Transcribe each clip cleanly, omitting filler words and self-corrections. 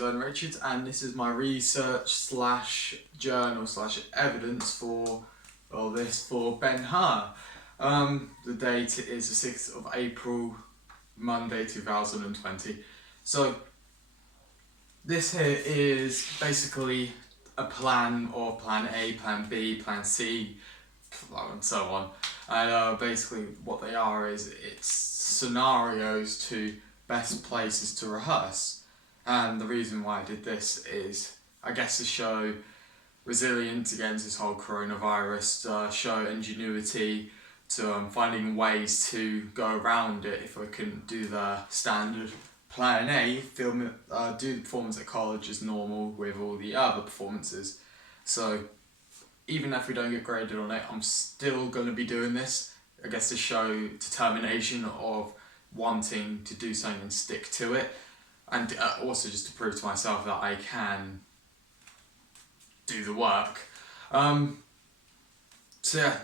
I'm Richards, and this is my research slash journal slash evidence for Ben-Hur. The date is the 6th of April, Monday 2020. So this here is basically a plan, or plan A, plan B, plan C, and so on. And basically what they are is it's scenarios to best places to rehearse. And the reason why I did this is, I guess, to show resilience against this whole coronavirus, show ingenuity to finding ways to go around it if I couldn't do the standard plan A, do the performance at college as normal with all the other performances. So even if we don't get graded on it, I'm still going to be doing this, I guess, to show determination of wanting to do something and stick to it. And also just to prove to myself that I can do the work. So yeah,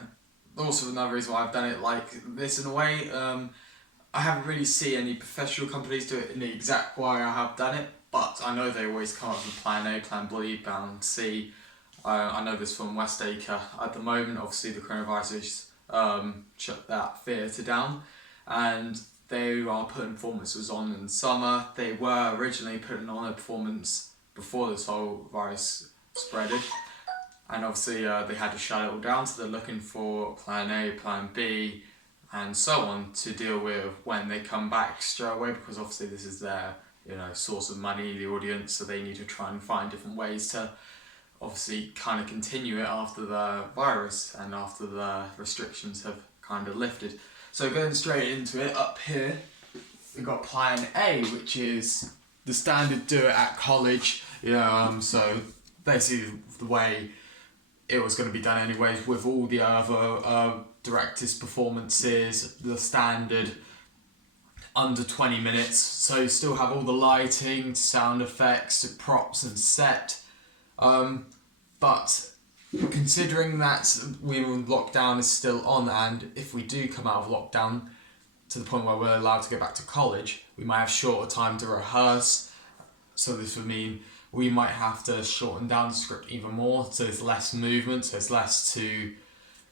also another reason why I've done it like this in a way. I haven't really seen any professional companies do it in the exact way I have done it, but I know they always come up with plan A, plan B, plan C. I know this from Westacre. At the moment, obviously the coronavirus shut that theatre down, and they are putting performances on in summer. They were originally putting on a performance before this whole virus spreaded, and obviously they had to shut it all down, so they're looking for plan A, plan B, and so on to deal with when they come back straight away, because obviously this is their source of money, the audience, so they need to try and find different ways to obviously kind of continue it after the virus and after the restrictions have kind of lifted. So going straight into it, up here we've got plan A, which is the standard do it at college. So basically the way it was going to be done anyways, with all the other directors' performances, the standard under 20 minutes. So you still have all the lighting, sound effects, props and set. But considering that lockdown is still on, and if we do come out of lockdown to the point where we're allowed to go back to college, we might have shorter time to rehearse. So this would mean we might have to shorten down the script even more, so there's less movement, so there's less to,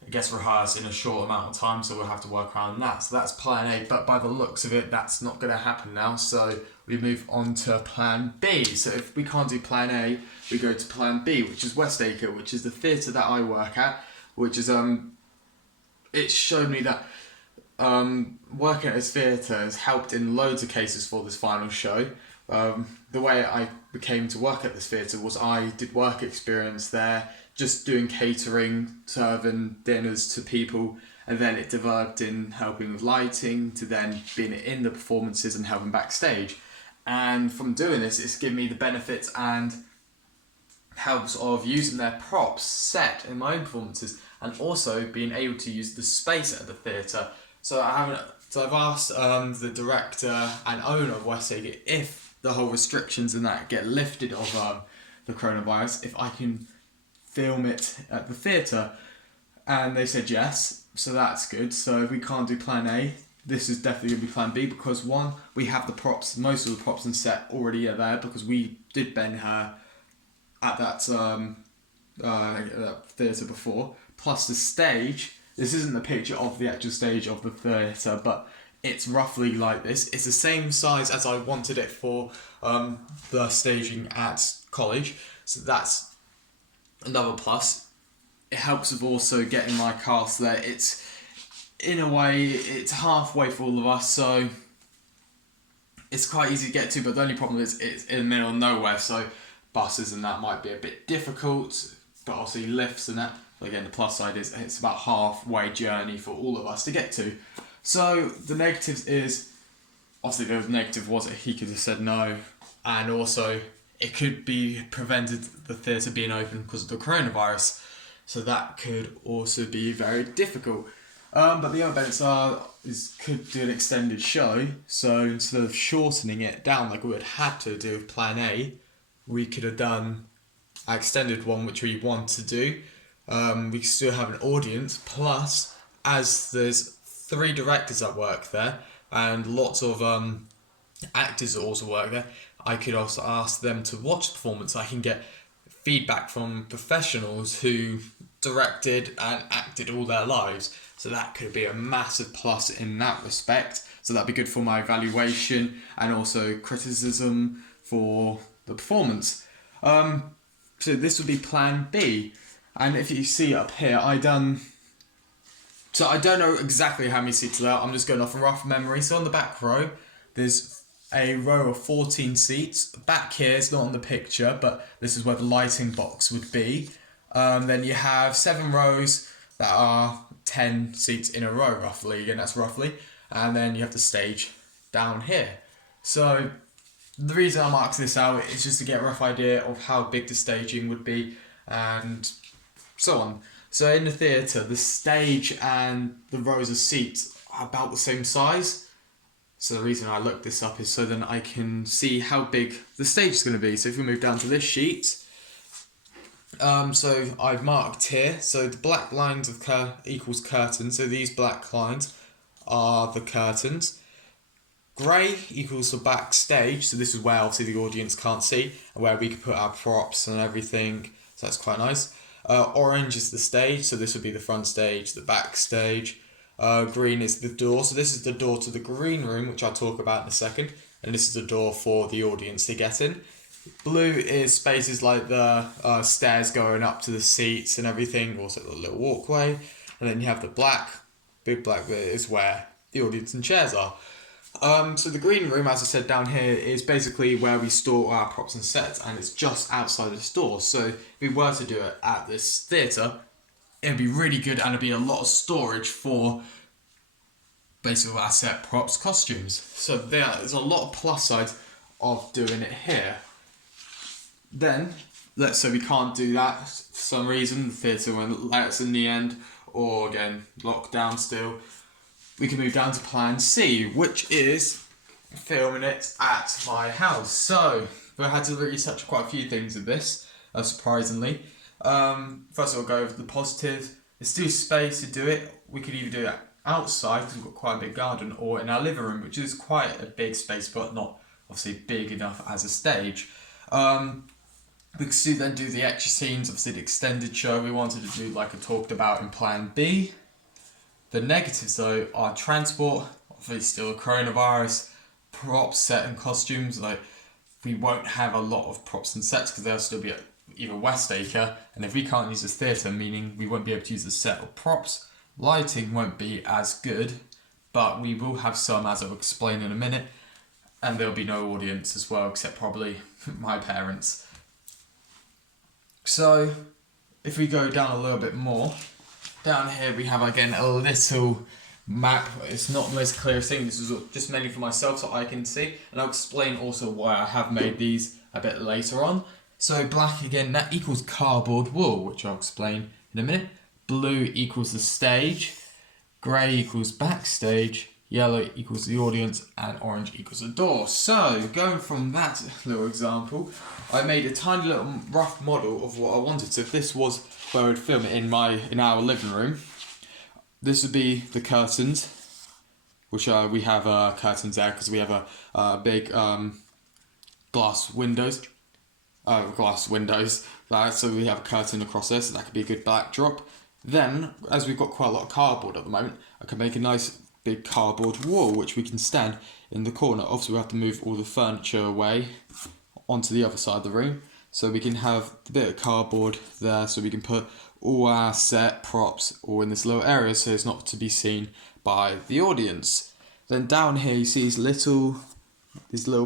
I guess, rehearse in a short amount of time, so we'll have to work around that. So that's plan A, but by the looks of it, that's not going to happen now, so we move on to plan B. So if we can't do plan A, we go to plan B, which is Westacre, which is the theatre that I work at, which is, it showed me that working at this theatre has helped in loads of cases for this final show. The way I became to work at this theatre was I did work experience there, just doing catering, serving dinners to people, and then it developed in helping with lighting, to then being in the performances and helping backstage. And from doing this, it's given me the benefits and helps of using their props set in my own performances, and also being able to use the space at the theatre. So I've asked the director and owner of Westacre, if the whole restrictions and that get lifted of the coronavirus, if I can film it at the theatre, and they said yes, so that's good. So if we can't do plan A, this is definitely going to be plan B, because one, we have the props, most of the props and set already are there, because we did Ben-Hur at that theatre before, plus the stage. This isn't the picture of the actual stage of the theatre, but it's roughly like this. It's the same size as I wanted it for the staging at college, so that's another plus. It helps with also getting my cast there. It's, in a way, it's halfway for all of us, so it's quite easy to get to, but the only problem is it's in the middle of nowhere, so buses and that might be a bit difficult, but obviously lifts and that. But again, the plus side is it's about halfway journey for all of us to get to. So the negatives is, obviously the negative was that he could have said no, and also it could be prevented the theatre being open because of the coronavirus, so that could also be very difficult. But the other benefits could do an extended show, so instead of shortening it down like we would have to do with plan A, we could have done an extended one, which we want to do. We still have an audience, plus as there's 3 directors that work there and lots of actors that also work there, I could also ask them to watch the performance. I can get feedback from professionals who directed and acted all their lives. So that could be a massive plus in that respect. So that'd be good for my evaluation and also criticism for the performance. So this would be plan B. And if you see up here, so I don't know exactly how many seats there are. I'm just going off a rough memory. So on the back row, there's a row of 14 seats. Back here, it's not on the picture, but this is where the lighting box would be. Then you have 7 rows that are 10 seats in a row, roughly. Again, that's roughly. And then you have the stage down here. So the reason I marked this out is just to get a rough idea of how big the staging would be and so on. So in the theatre, the stage and the rows of seats are about the same size. So the reason I looked this up is so then I can see how big the stage is going to be. So if we move down to this sheet, so I've marked here, so the black lines of equals curtains, so these black lines are the curtains. Grey equals the backstage, so this is where obviously the audience can't see, and where we can put our props and everything, so that's quite nice. Orange is the stage, so this would be the front stage, the backstage. Green is the door, so this is the door to the green room, which I'll talk about in a second, and this is the door for the audience to get in. Blue is spaces like the stairs going up to the seats and everything, also the little walkway, and then you have the black, big black bit is where the audience and chairs are. So the green room, as I said down here, is basically where we store our props and sets, and it's just outside of this door. So if we were to do it at this theatre, it'd be really good, and it'd be a lot of storage for basically our set, props, costumes. So there's a lot of plus sides of doing it here. Then, let's say we can't do that for some reason, the theatre won't let us in the end, or again, lockdown still. We can move down to plan C, which is filming it at my house. So, we had to research quite a few things of this, surprisingly. First of all, go over the positive. There's still space to do it. We could either do it outside, because we've got quite a big garden, or in our living room, which is quite a big space, but not obviously big enough as a stage. We could still then do the extra scenes, obviously the extended show we wanted to do, like I talked about in plan B. The negatives though are transport, obviously still coronavirus, props, set and costumes. Like we won't have a lot of props and sets because they'll still be at either Westacre, and if we can't use the theatre, meaning we won't be able to use the set or props, lighting won't be as good, but we will have some, as I'll explain in a minute, and there'll be no audience as well, except probably my parents. So if we go down a little bit more, down here we have again a little map. It's not the most clearest thing, this is just mainly for myself so I can see, and I'll explain also why I have made these a bit later on. So black again, that equals cardboard wool, which I'll explain in a minute. Blue equals the stage, grey equals backstage, yellow equals the audience, and orange equals the door. So going from that little example, I made a tiny little rough model of what I wanted. So if this was where I'd film it in our living room, this would be the curtains, which we have curtains there because we have a big glass windows. So we have a curtain across there, so that could be a good backdrop. Then, as we've got quite a lot of cardboard at the moment, I can make a nice big cardboard wall which we can stand in the corner. Obviously we have to move all the furniture away onto the other side of the room, so we can have a bit of cardboard there, so we can put all our set props all in this little area so it's not to be seen by the audience. Then down here you see these little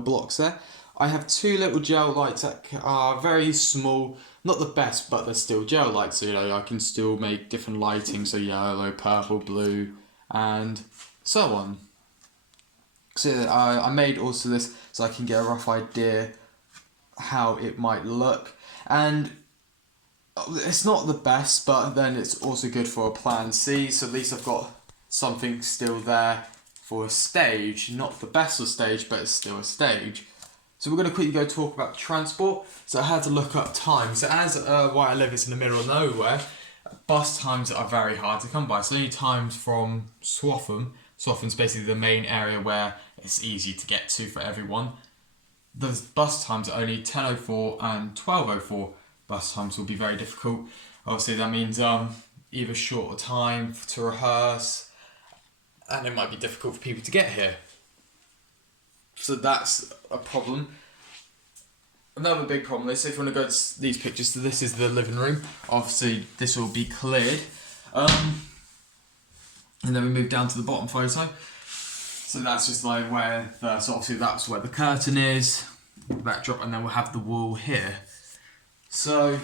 blocks there. I have 2 little gel lights that are very small, not the best, but they're still gel lights, so I can still make different lighting, so yellow, purple, blue, and so on. So I made also this so I can get a rough idea how it might look, and it's not the best, but then it's also good for a plan C, so at least I've got something still there for a stage. Not the best of stage, but it's still a stage. So we're going to quickly go talk about transport. So I had to look up time. So as where I live is in the middle of nowhere, bus times are very hard to come by. So only times from Swaffham. Swaffham's basically the main area where it's easy to get to for everyone. the bus times are only 10:04 and 12:04. Bus times will be very difficult. Obviously that means either shorter time to rehearse, and it might be difficult for people to get here. So that's a problem. Another big problem is, if you want to go to these pictures, so this is the living room. Obviously this will be cleared. And then we move down to the bottom photo. So that's just like where so obviously that's where the curtain is, backdrop, and then we'll have the wall here. So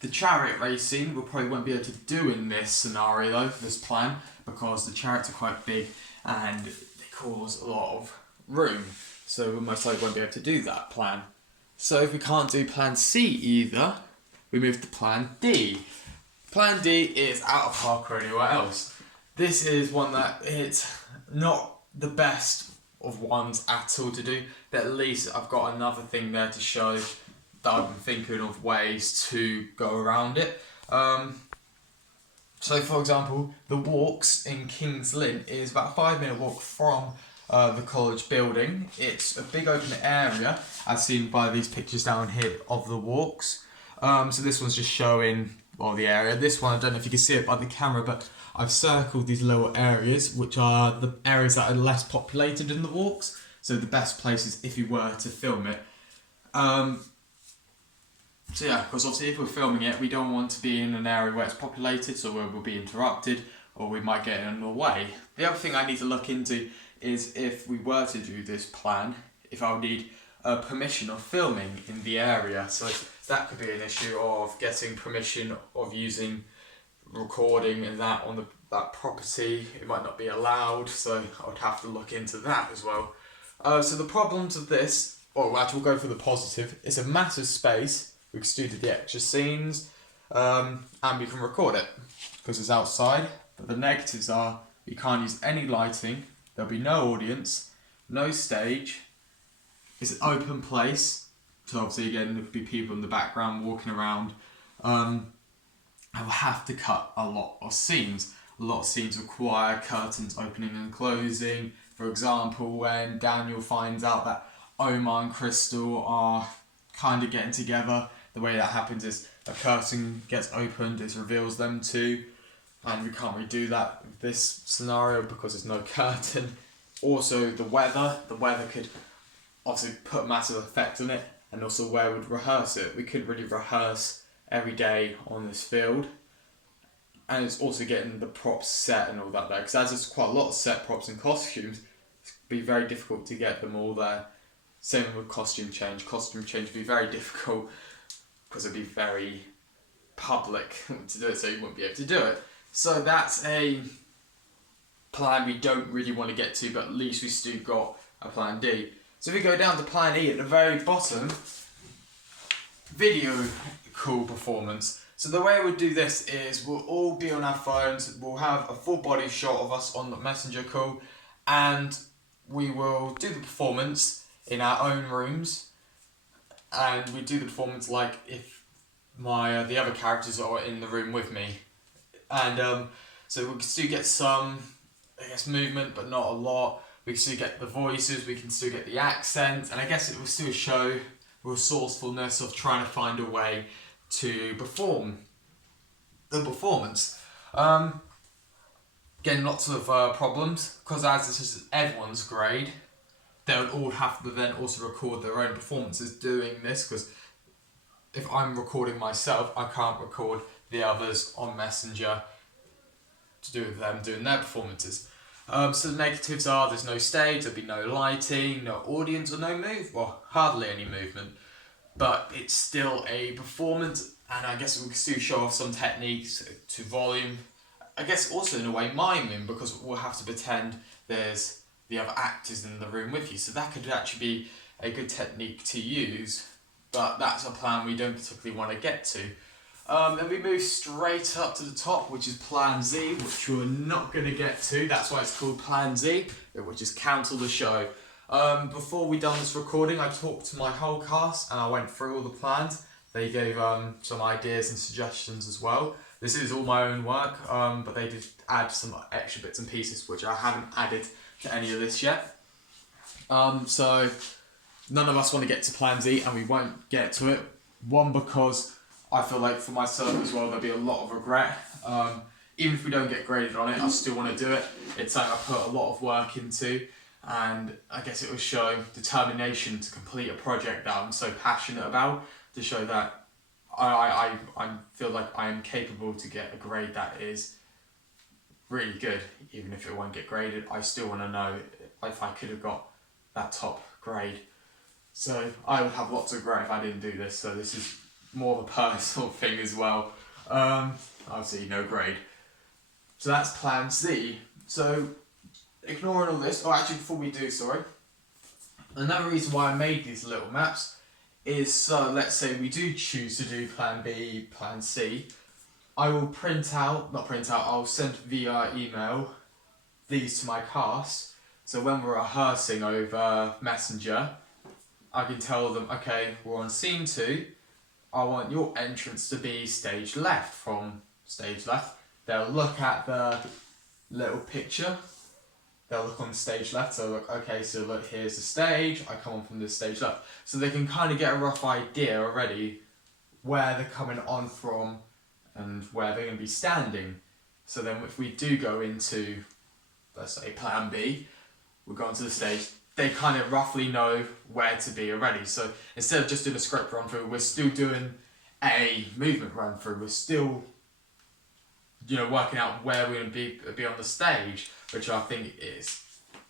the chariot racing we probably won't be able to do in this scenario though, this plan, because the chariots are quite big and they cause a lot of room. So we most likely won't be able to do that plan. So if we can't do plan C either, we move to plan D. Plan D is out of park or anywhere else. This is one that it's not the best of ones at all to do, but at least I've got another thing there to show that I've been thinking of ways to go around it. So for example, the walks in King's Lynn is about a 5-minute walk from the college building. It's a big open area, as seen by these pictures down here of the walks. So this one's just showing the area. This one, I don't know if you can see it by the camera, but I've circled these little areas, which are the areas that are less populated in the walks. So the best places if you were to film it. So yeah, because obviously if we're filming it, we don't want to be in an area where it's populated, so where we'll be interrupted, or we might get in the way. The other thing I need to look into is, if we were to do this plan, if I would need permission of filming in the area. So that could be an issue of getting permission of using recording and that on that property. It might not be allowed, so I would have to look into that as well. So the problems of this, actually we'll go for the positive. It's a massive space. We can do the extra scenes, and we can record it because it's outside. But the negatives are we can't use any lighting. There'll be no audience, no stage. It's an open place, so obviously again there could be people in the background walking around. I will have to cut a lot of scenes. A lot of scenes require curtains opening and closing. For example, when Daniel finds out that Omar and Crystal are kind of getting together, the way that happens is a curtain gets opened, it reveals them two, and we can't really do that with this scenario because there's no curtain. Also the weather could obviously put a massive effect on it, and also where we'd rehearse it. We couldn't really rehearse every day on this field, and it's also getting the props set and all that there, because as there's quite a lot of set props and costumes, it'd be very difficult to get them all there. Same with costume change would be very difficult because it'd be very public to do it, so you wouldn't be able to do it. So that's a plan we don't really want to get to, but at least we still got a plan D. So if we go down to plan E at the very bottom, video call performance. So the way we'll do this is we'll all be on our phones, we'll have a full body shot of us on the messenger call, and we will do the performance in our own rooms, and we do the performance like if the other characters are in the room with me. And so we can still get some, movement, but not a lot. We can still get the voices, we can still get the accent, and I guess it will still show resourcefulness of trying to find a way to perform the performance. Again, lots of problems, because as this is everyone's grade, they would all have to then also record their own performances doing this, because if I'm recording myself, I can't record the others on Messenger to do with them doing their performances. So the negatives are there's no stage, there'll be no lighting, no audience, or no hardly any movement. But it's still a performance, and I guess we can still show off some techniques to volume. I guess also in a way miming, because we'll have to pretend there's the other actors in the room with you. So that could actually be a good technique to use, but that's a plan we don't particularly want to get to. Then we move straight up to the top, which is Plan Z, which we're not going to get to. That's why it's called Plan Z, which is cancel the show. Before we done this recording, I talked to my whole cast and I went through all the plans. They gave some ideas and suggestions as well. This is all my own work, but they did add some extra bits and pieces which I haven't added to any of this yet. So none of us want to get to plan Z, and we won't get to it. One, because I feel like for myself as well, there'll be a lot of regret. Even if we don't get graded on it, I still want to do it. It's something I put a lot of work into, and I guess it was showing determination to complete a project that I'm so passionate about, to show that I feel like I am capable to get a grade that is really good. Even if it won't get graded, I still want to know if I could have got that top grade. So I would have lots of regret if I didn't do this, so this is more of a personal thing as well. Obviously no grade. So that's plan Z. So ignoring all this, actually before we do, another reason why I made these little maps is, so let's say we do choose to do plan B, plan C, I will I'll send via email these to my cast, so when we're rehearsing over Messenger, I can tell them, okay, we're on scene 2, I want your entrance to be stage left. From stage left, they'll look at the little picture, they'll look on the stage left, so look, okay, so look, here's the stage, I come on from this stage left. So they can kind of get a rough idea already where they're coming on from and where they're going to be standing. So then if we do go into, let's say, plan B, we're going to the stage, they kind of roughly know where to be already. So instead of just doing a script run through, we're still doing a movement run through. We're still, working out where we're going to be on the stage, which I think is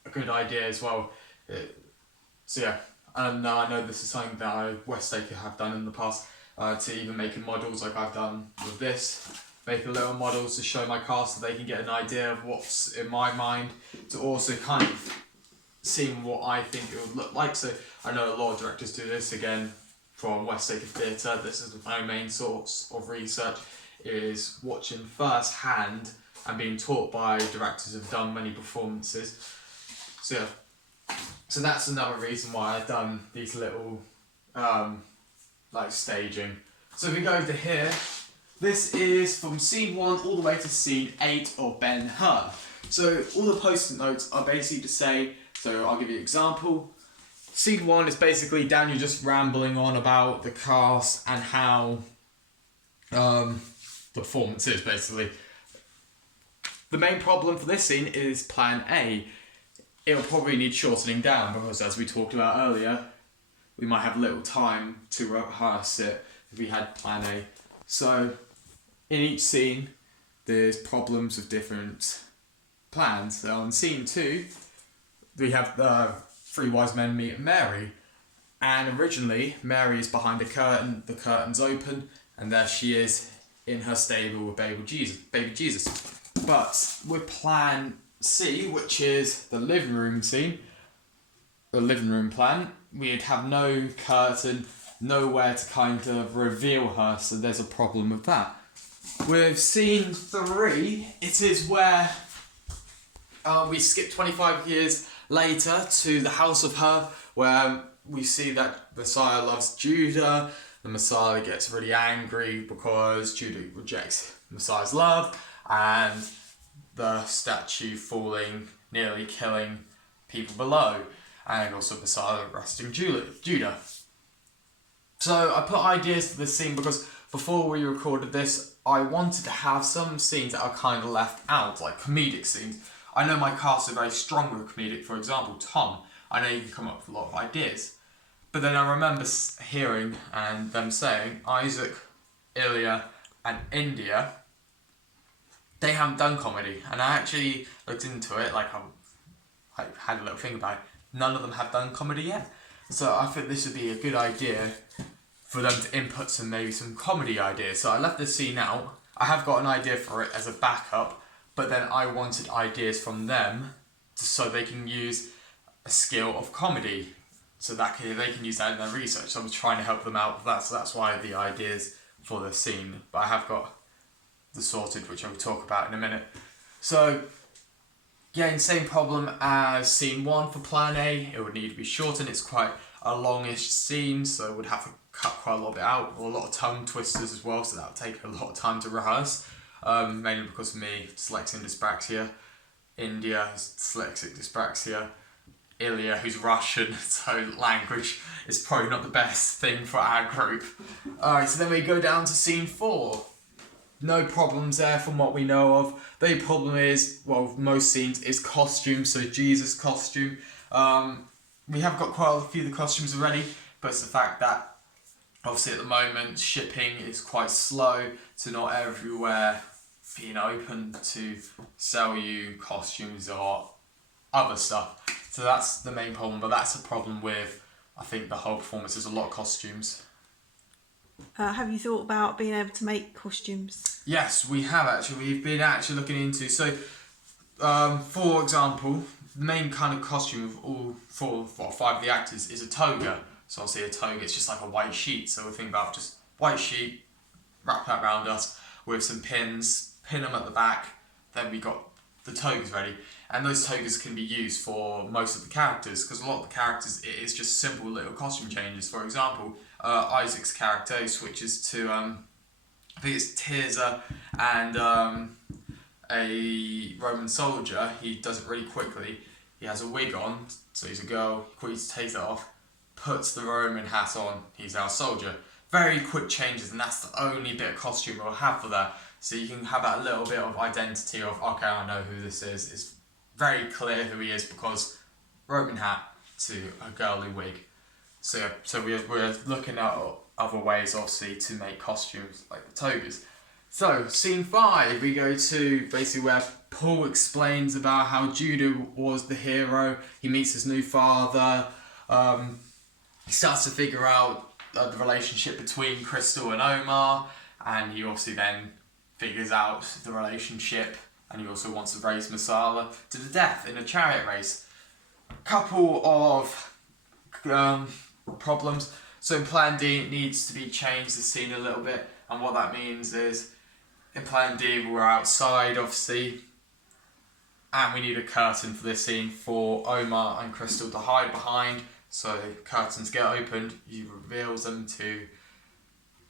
a good idea as well. So yeah, and I know this is something that Westacre have done in the past, to even making models like I've done with this, making little models to show my cast so they can get an idea of what's in my mind, to also kind of seeing what I think it would look like. So I know a lot of directors do this, again, from Westacre Theatre. This is my main source of research, is watching firsthand and being taught by directors who've done many performances. So yeah, so that's another reason why I've done these little staging. So if we go to here, this is from scene 1 all the way to scene 8 of Ben-Hur. So all the post-it notes are basically to say, so I'll give you an example. Scene 1 is basically Daniel just rambling on about the cast and how the performance is, basically. The main problem for this scene is plan A. It'll probably need shortening down because, as we talked about earlier, we might have little time to rehearse it if we had plan A. So in each scene, there's problems with different plans. So on scene 2, we have the 3 wise men meet Mary, and originally Mary is behind a curtain, the curtain's open, and there she is in her stable with baby Jesus. But with plan C, which is the living room scene, the living room plan, we'd have no curtain, nowhere to kind of reveal her, so there's a problem with that. With scene 3, it is where we skip 25 years later to the house of Hur, where we see that Messiah loves Judah. The Messiah gets really angry because Judah rejects Messiah's love, and the statue falling, nearly killing people below, and also Messiah arresting Judah. So I put ideas to this scene because before we recorded this, I wanted to have some scenes that are kind of left out, like comedic scenes. I know my cast are very strong with comedic. For example, Tom, I know you can come up with a lot of ideas. But then I remember hearing and them saying, Isaac, Ilya and India, they haven't done comedy. And I actually looked into it, I had a little think about it. None of them have done comedy yet. So I think this would be a good idea for them to input some comedy ideas. So I left the scene out. I have got an idea for it as a backup, but then I wanted ideas from them so they can use a skill of comedy, so that they can use that in their research. So I'm trying to help them out with that, so that's why the ideas for the scene. But I have got the sorted, which I will talk about in a minute. So, again, same problem as scene 1 for plan A. It would need to be shortened. It's quite a longish scene, so it would have to cut quite a lot of it out, or a lot of tongue twisters as well, so that would take a lot of time to rehearse. Mainly because of me, dyslexia and dyspraxia. India has dyslexic dyspraxia. Ilya, who's Russian, so language is probably not the best thing for our group. Alright, so then we go down to scene 4. No problems there from what we know of. The only problem is, well, most scenes is costumes, so Jesus' costume. We have got quite a few of the costumes already, but it's the fact that obviously at the moment shipping is quite slow, so not everywhere being open to sell you costumes or other stuff. So that's the main problem, but that's a problem with, I think, the whole performance. There's a lot of costumes. Have you thought about being able to make costumes? Yes, we have actually. We've been actually looking into. So, for example, the main kind of costume of all 4 or 5 of the actors is a toga. So obviously a toga, it's just like a white sheet. So we think about just white sheet, wrap that around us with some pins, pin them at the back. Then we got the togas ready, and those togas can be used for most of the characters, because a lot of the characters it is just simple little costume changes. For example, Isaac's character he switches to I think it's Tirza and a Roman soldier. He does it really quickly. He has a wig on, so he's a girl. Quickly takes it off, puts the Roman hat on. He's our soldier. Very quick changes, and that's the only bit of costume we'll have for that. So you can have that little bit of identity of, okay, I know who this is. It's very clear who he is because Roman hat to a girly wig. So we're looking at other ways, obviously, to make costumes like the togas. So, scene 5, we go to basically where Paul explains about how Judah was the hero. He meets his new father. He starts to figure out the relationship between Crystal and Omar, and he obviously then figures out the relationship, and he also wants to race Masala to the death in a chariot race. Couple of problems. So in Plan D, it needs to be changed the scene a little bit, and what that means is in Plan D we're outside obviously, and we need a curtain for this scene for Omar and Crystal to hide behind. So curtains get opened, he reveals them to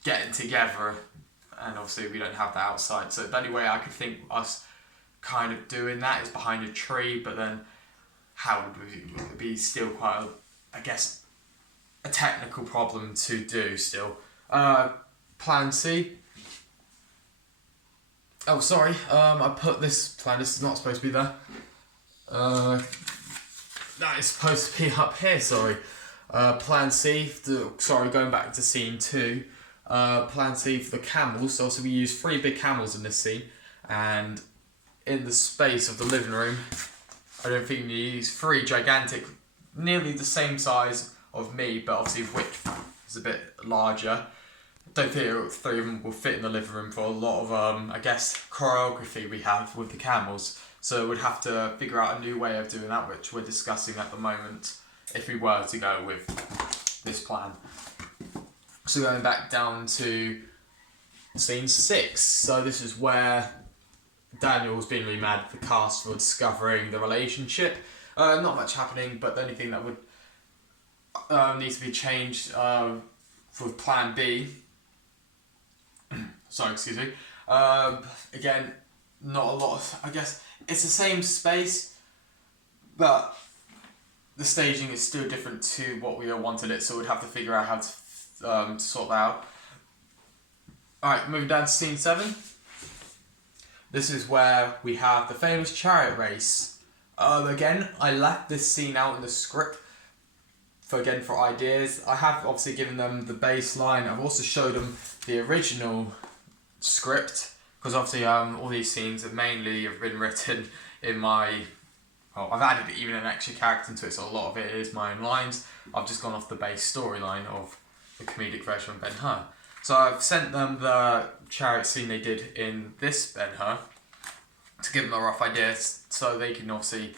getting together, and obviously we don't have that outside. So the only way I could think us kind of doing that is behind a tree, but then how would it be still quite a technical problem to do still. Plan C. Oh, sorry, I put this plan, this is not supposed to be there. That is supposed to be up here, sorry. Plan C, going back to scene 2. Plan C for the camels. So we use 3 big camels in this scene, and in the space of the living room, I don't think we use 3 gigantic, nearly the same size of me, but obviously width is a bit larger. I don't think 3 of them will fit in the living room for a lot of, choreography we have with the camels. So we'd have to figure out a new way of doing that, which we're discussing at the moment, if we were to go with this plan. So going back down to scene 6. So this is where Daniel's been really mad at the cast for discovering the relationship. Not much happening, but the only thing that would need to be changed for Plan B. Sorry, excuse me. Again, not a lot of, I guess, it's the same space, but the staging is still different to what we wanted it, so we'd have to figure out how to sort that out. Alright, moving down to scene 7. This is where we have the famous chariot race. Again, I left this scene out in the script for ideas. I have obviously given them the baseline. I've also showed them the original script, because obviously all these scenes have mainly been written in my... Well, I've added even an extra character into it, so a lot of it is my own lines. I've just gone off the base storyline of the comedic version of Ben-Hur. So I've sent them the chariot scene they did in this Ben-Hur to give them a rough idea, so they can obviously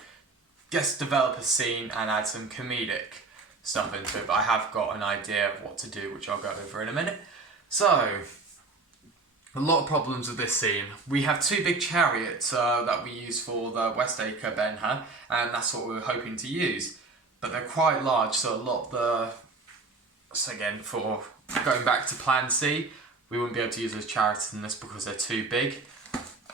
develop a scene and add some comedic stuff into it. But I have got an idea of what to do, which I'll go over in a minute. So, a lot of problems with this scene. We have 2 big chariots that we use for the Westacre Ben-Hur, and that's what we were hoping to use. But they're quite large, so a lot of the... So again, for going back to Plan C, we wouldn't be able to use those chariots in this because they're too big.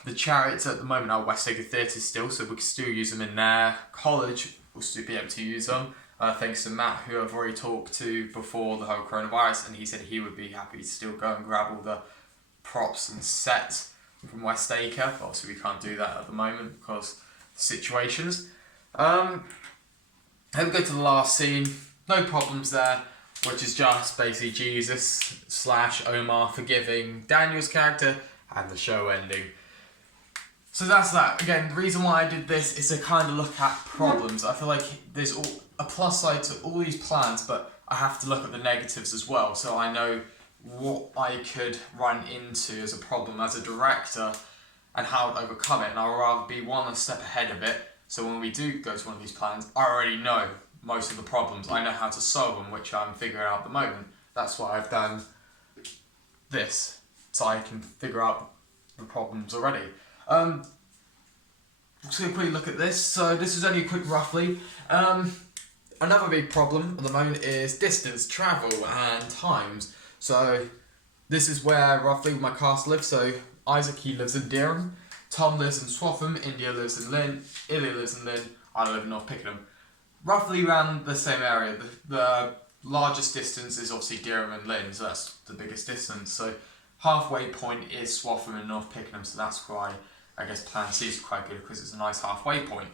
The chariots at the moment are Westacre Theatre still, so we can still use them in their college will still be able to use them. Thanks to Matt, who I've already talked to before the whole coronavirus, and he said he would be happy to still go and grab all the props and sets from West Acre. But obviously we can't do that at the moment because of the situations. Then we go to the last scene. No problems there, which is just basically Jesus / Omar forgiving Daniel's character and the show ending. So that's that. Again, the reason why I did this is to kind of look at problems. I feel like there's a plus side to all these plans, but I have to look at the negatives as well, so I know what I could run into as a problem as a director and how to overcome it. And I'll rather be one step ahead of it, so when we do go to one of these plans, I already know most of the problems. I know how to solve them, which I'm figuring out at the moment. That's why I've done this, so I can figure out the problems already. Just going to quickly look at this. So this is only a quick roughly. Another big problem at the moment is distance, travel and times. So this is where roughly my cast lives. So Isaac, he lives in Dereham. Tom lives in Swaffham. India lives in Lynn. Ilya lives in Lynn. I live in North Pickenham. Roughly around the same area. The largest distance is obviously Dereham and Lynn, so that's the biggest distance. So halfway point is Swaffham and North Pickenham, so that's why I guess Plan C is quite good, because it's a nice halfway point.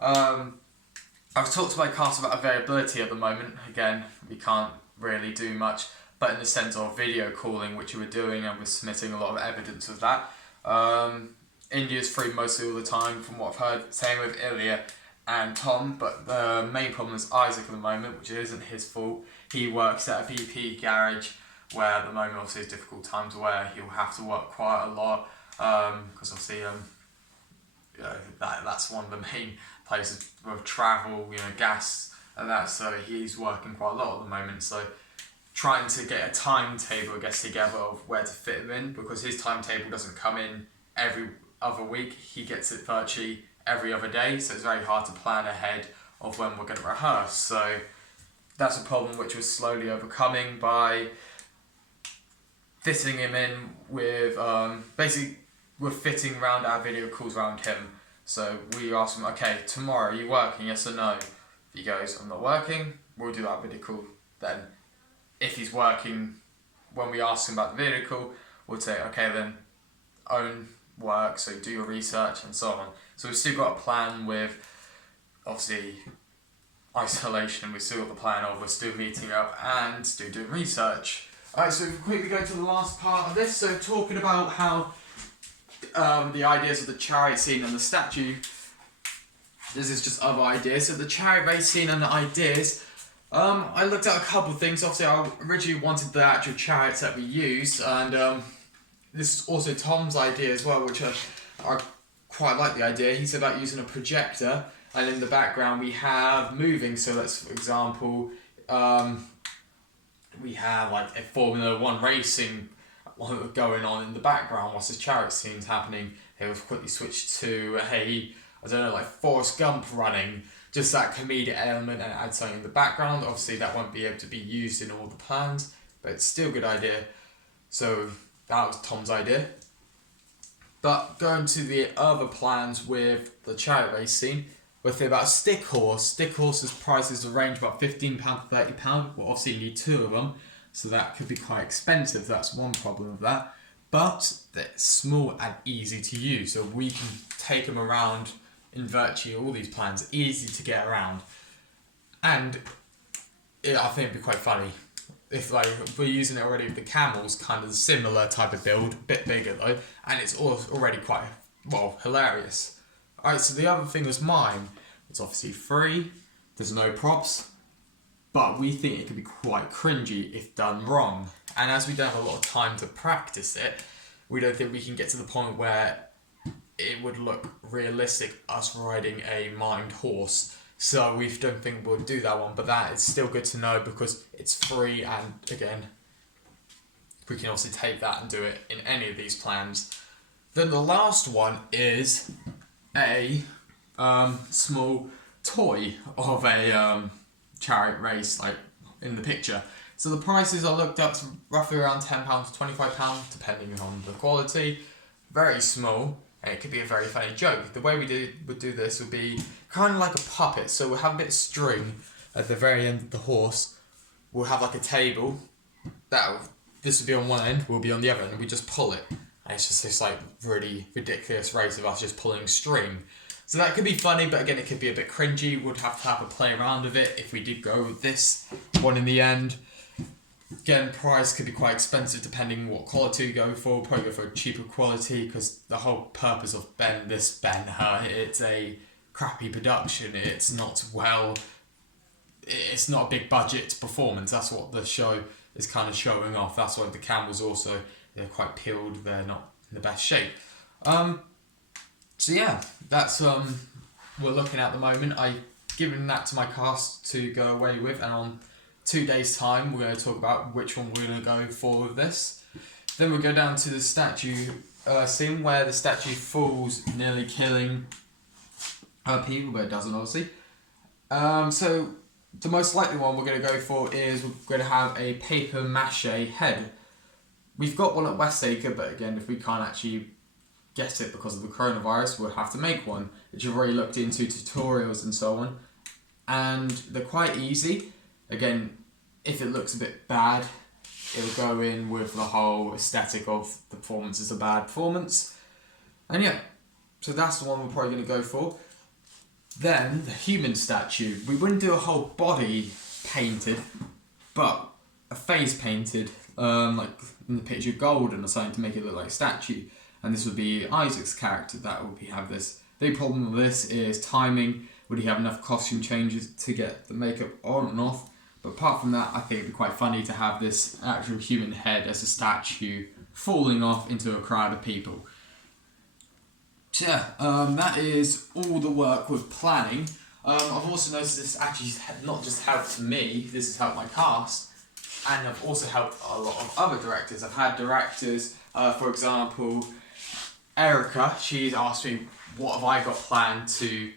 I've talked to my cast about availability at the moment. Again, we can't really do much, but in the sense of video calling, which we were doing, and we're submitting a lot of evidence of that. India's free mostly all the time, from what I've heard. Same with Ilya and Tom, but the main problem is Isaac at the moment, which isn't his fault. He works at a BP garage, where at the moment obviously it's difficult times where he'll have to work quite a lot, because obviously that's one of the main places with travel, gas and that, so he's working quite a lot at the moment. So trying to get a timetable, I guess, together of where to fit him in, because his timetable doesn't come in every other week, he gets it virtually every other day, so it's very hard to plan ahead of when we're going to rehearse. So that's a problem which we're slowly overcoming by fitting him in with, basically we're fitting around our video calls around him. So we ask him, okay, tomorrow are you working, yes or no? If he goes, I'm not working, we'll do that video call then. If he's working, when we ask him about the video call, we'll say, okay then, own work, so do your research and so on. So we've still got a plan with, obviously, isolation, we've still got the plan of we're still meeting up and still doing research. Alright, so we'll quickly go to the last part of this, so talking about how the ideas of the chariot scene and the statue. This is just other ideas. So the chariot race scene and the ideas, I looked at a couple of things. Obviously I originally wanted the actual chariots that we use, and this is also Tom's idea as well, which I quite like the idea. He said about using a projector, and in the background we have moving, so let's, for example, we have like a Formula 1 racing going on in the background whilst the chariot scene's happening. They would quickly switch to like Forrest Gump running, just that comedic element, and add something in the background. Obviously that won't be able to be used in all the plans, but it's still a good idea. So that was Tom's idea. But going to the other plans with the chariot race scene, we're thinking about a stick horse. Stick horse's prices range about £15 to £30. We'll obviously need two of them, so that could be quite expensive. That's one problem of that. But they're small and easy to use, so we can take them around in virtually all these plans, easy to get around. And I think it'd be quite funny if we're using it already with the camels, kind of similar type of build, a bit bigger though, and it's already quite, hilarious. Alright, so the other thing was mine. It's obviously free, there's no props, but we think it could be quite cringy if done wrong. And as we don't have a lot of time to practice it, we don't think we can get to the point where it would look realistic, us riding a mimed horse. So we don't think we'll do that one, but that is still good to know because it's free, and again, we can obviously take that and do it in any of these plans. Then the last one is a small toy of a chariot race, like in the picture. So the prices I looked up roughly around £10 to £25, depending on the quality. Very small. and it could be a very funny joke. The way would do this would be kind of like a puppet. So we'll have a bit of string at the very end of the horse. We'll have like a table. This would be on one end, we'll be on the other end, and we just pull it. And it's just this like really ridiculous race of us just pulling string. So that could be funny, but again, it could be a bit cringy. We'd have to have a play around with it if we did go with this one in the end. Again, price could be quite expensive depending on what quality you go for. Probably go for a cheaper quality because the whole purpose of Ben Hur, it's a crappy production. It's not a big budget performance. That's what the show is kind of showing off. That's why the cameras also, they're quite peeled. They're not in the best shape. So yeah, that's we're looking at the moment. I've given that to my cast to go away with, and on 2 days' time we're going to talk about which one we're going to go for with this. Then we'll go down to the statue scene where the statue falls, nearly killing people, but it doesn't obviously. So the most likely one we're going to go for is we're going to have a paper mache head. We've got one at Westacre, but again, if we can't actually get it because of the coronavirus, we'll have to make one, which I've already looked into tutorials and so on, and they're quite easy. Again, if it looks a bit bad, it'll go in with the whole aesthetic of the performance is a bad performance. And yeah, so that's the one we're probably going to go for. Then the human statue, we wouldn't do a whole body painted, but a face painted, like in the picture golden or something to make it look like a statue. And this would be Isaac's character that would have this. The problem with this is timing. Would he have enough costume changes to get the makeup on and off? But apart from that, I think it'd be quite funny to have this actual human head as a statue falling off into a crowd of people. So yeah, that is all the work with planning. I've also noticed this actually not just helped me, this has helped my cast, and I've also helped a lot of other directors. I've had directors, for example, Erica, she's asked me what have I got planned to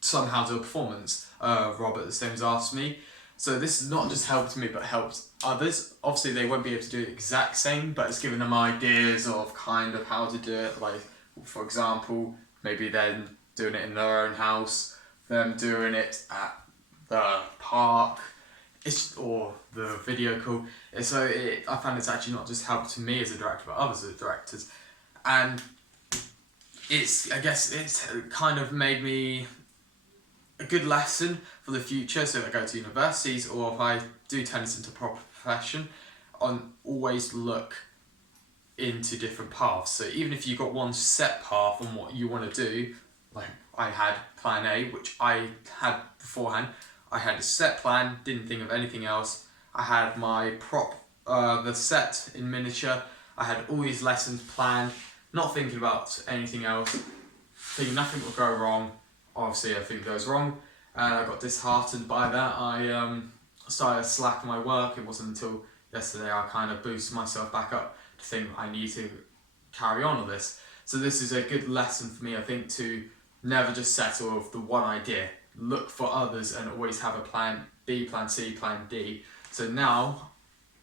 somehow do a performance. Robert the Stone's asked me. So this has not just helped me, but helped others. Obviously they won't be able to do the exact same, but it's given them ideas of kind of how to do it. Like, for example, maybe them doing it in their own house, them doing it at the park, or the video call. So I found it's actually not just helped me as a director, but others as directors. And I guess it's kind of made me a good lesson for the future. So if I go to universities or if I do turn this into a proper profession, always look into different paths. So even if you've got one set path on what you want to do, like I had plan A, which I had beforehand. I had a set plan, didn't think of anything else. I had my prop, the set in miniature. I had all these lessons planned, not thinking about anything else, thinking nothing will go wrong. Obviously everything goes wrong, and I got disheartened by that. I started slacking my work. It wasn't until yesterday I kind of boosted myself back up to think I need to carry on with this. So this is a good lesson for me, I think, to never just settle with the one idea. Look for others and always have a plan B, plan C, plan D. So now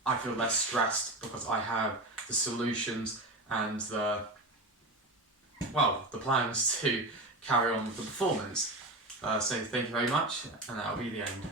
I feel less stressed because I have the solutions and the plans to carry on with the performance. So thank you very much, and that'll be the end.